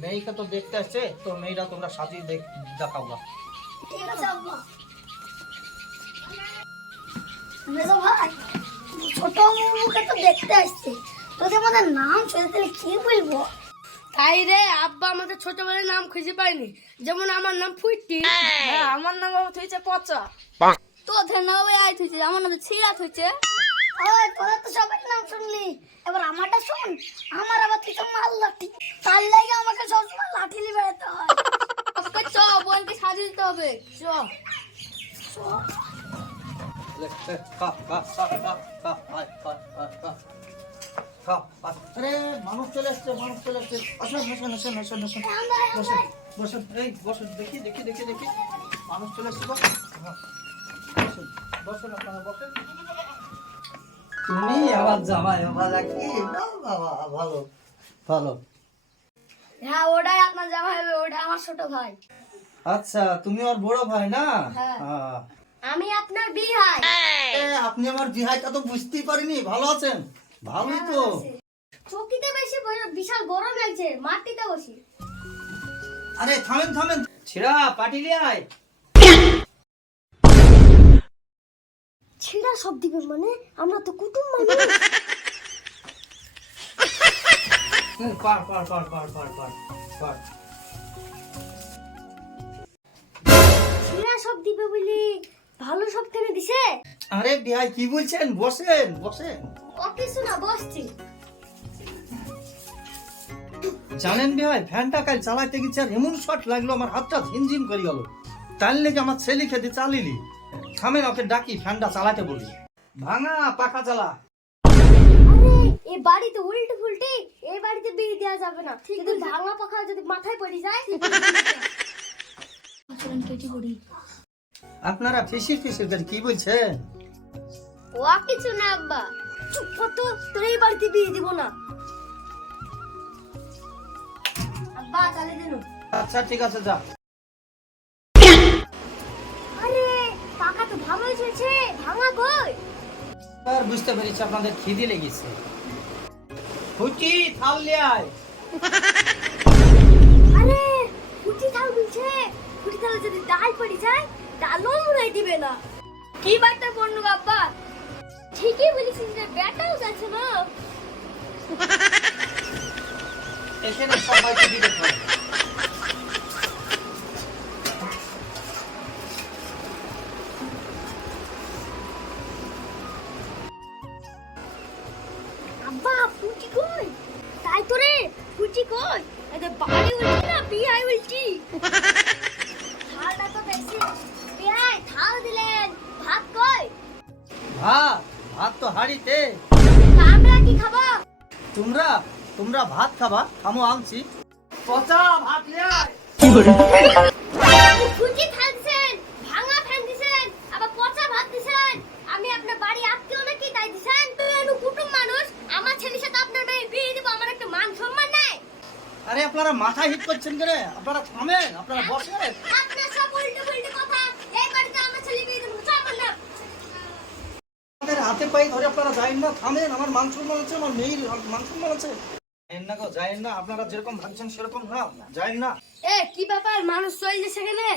মেয়েকে তো দেখতে আসছে, তো মেয়েরা তোমরা সাজিয়ে দেখাও না। ঠিক আছে আব্বা। মেজো ভাই, ছোট মুখে তো দেখতে আসছে, তোদের আমাদের নাম শুনে তাহলে কি বলবো? তাই রে, আব্বা আমাদের ছোটবেলার নাম খুঁজে পাইনি। যেমন আমার নাম ফুইটি। হ্যাঁ, আমার নাম বাবা থইছে পচা। তোদের নাম আই থইছে, আমার নাম ছিড়া থইছে। ওই তোরা তো সবাই নাম শুনলি, এবার আমারটা শোন। আমার আবার তুই তো মাল লাঠি, তার লাগে আমাকে সবসময় লাঠি নিয়ে বেড়াতে হয়। ওকে চ, বোনকে সাজিয়ে দিতে হবে। চ। আরে মানুষ চলে আসছে, মানুষ চলে আসছে। আসেন আসেন আসেন আসেন আসেন, বসেন বসেন, এই বসেন, দেখি দেখি দেখি দেখি মানুষ চলে আসছে। বসেন বসেন, আপনারা বসেন। তুমি আমার জামাই বাবা কি? বাবা ভালো ভালো। হ্যাঁ, ওটাই আপনার জামাই হবে, ওটা আমার ছোট ভাই। আচ্ছা, তুমি ওর বড় ভাই না? হ্যাঁ। হ্যাঁ। আমি আপনার বিহাই। আপনি আমার বিহাইটা তো বুঝতেই পারিনি। ভালো আছেন? ভালোই তো। চকিতে বেশি বিশাল গরম লাগছে, মাটিতে বসি। আরে থামেন থামেন, ছিড়া পাটিলি আয়। ছিড়া সব দিবে মানে? আমরা তো কুটুম মানুষ। পার পার পার পার পার পার পার। ছিড়া সব দিবে বলি ভালো সব কেনে দিছে? আরে বিহাই কি বলছেন? বসেন বসেন। ও কিছু না, বসছি। জানেন বিহাই, ফ্যানটা কাল চালাইতে গেছে আর এমন শট লাগলো আমার হাতটা ঝিনঝিন করে গেল। তার লেগে আমার ছেলে খেতে চালিলি। থামেন, ওকে ডাকি, ফ্যানটা চালাতে বলি। ভাঙা পাখা চালা। আরে এই বাড়িতে উল্টে ফুলটে, এই বাড়িতে বিয়ে দেওয়া যাবে না। কিন্তু ভাঙা পাখা যদি মাথায় পড়ে যায়। চলেন কেটে পড়ি। আপনারা ফিসির ফিসির করে কি বলছেন? ও কিছু না আব্বা। চুপ কর তো, তোর এই বাড়িতে বিয়ে দিব না। আব্বা চালে দিন। আচ্ছা ঠিক আছে, যা। আরে পাখা তো ভালোই চলছে, ভাঙা কই? আর বুঝতে পেরেছি আপনাদের খিদে লেগেছে। ফুটি থাল নিয়ে আয়। আরে ফুটি থাল বলছে, ফুটি থালে যদি ডাল পড়ে যায়, ডালও মুড়াই দিবে না। কি বার্তা পড়লো আব্বা? ঠিকই বলেছিস রে, ব্যাটাও যাচ্ছে না। এখানে সবাইকে দিতে হবে। আব্বা ফুটি কই? তাই তো রে, ফুটি কই? এদের বাড়ি উল্টি না বিয়াই উল্টি। থালটা তো বেশি। বিয়াই থাল দিলেন, ভাত কই? ভাত? ভাত তো হাড়িতে। আমরা কি খাবো? তোমরা তোমরা ভাত খাবা? থামো, আনছি। পচা ভাত নিয়ে আয়। ফুটি থাল দিছেন, ভাঙা ফ্যান দিছেন, আবার পচা ভাত দিছেন। আমি আপনার বাড়ি আত্মীয় নাকি তাই দিছেন? তুই কুটুম মানুষ, আমার ছেলের সাথে আপনার মেয়ে বিয়ে দিব, আমার একটা মান সম্মান নাই। আরে আপনারা মাথা হিট করছেন কেন? আপনারা থামেন, আপনারা বসেন। আপনার সব উল্টো পুল্টো কথা। এই বাড়িতে আমার ছেলে বিয়ে দিব, চল বললাম। আমাদের হাতে পায়ে ধরে আপনারা যাইন না, থামেন। আমার মান সম্মান আছে, আমার মেয়ের মান সম্মান আছে। যাইন না গো, যাইন না। আপনারা যেরকম ভাবছেন সেরকম না, যাইন না। এ কি ব্যাপার, মানুষ চলে যাচ্ছে সেখানে?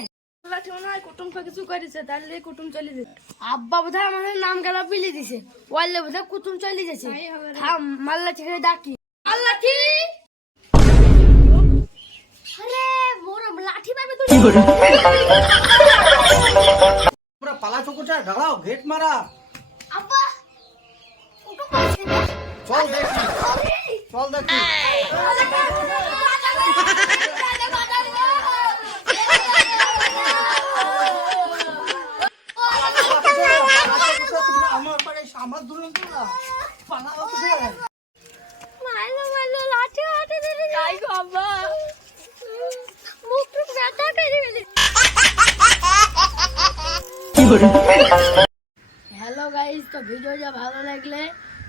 লাঠি মনে হয় কুটুমকে কিছু করেছে, তাহলে কুটুম চলে যেত। আব্বা বোধহয় আমাদের নাম গেলা পিলে দিছে, ওয়াইলে বোধহয় কুতুম চলে যাচ্ছে। থাম, মাল্লা থেকে ডাকি। আল্লাহ কি? আরে মোর লাঠি মারবে তুই। তোমরা পালাছো কোথায়? দাঁড়াও, গেট মারা। আব্বা কুতুম পাচ্ছে না। চল দেখি, চল দেখি। আমার পাড়ে আমার দূরে পালাও কোথায়? মাইলো মাইলো লাঠি হাতে ধরে যাই গো আব্বা। মুখ টুক ব্যথা করে গেলি। হ্যালো গাইস, তো ভিডিওটা ভালো লাগলে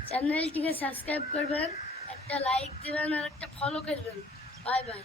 চ্যানেলটিকে সাবস্ক্রাইব করবেন, একটা লাইক দিবেন আর একটা ফলো করবেন। Bye bye.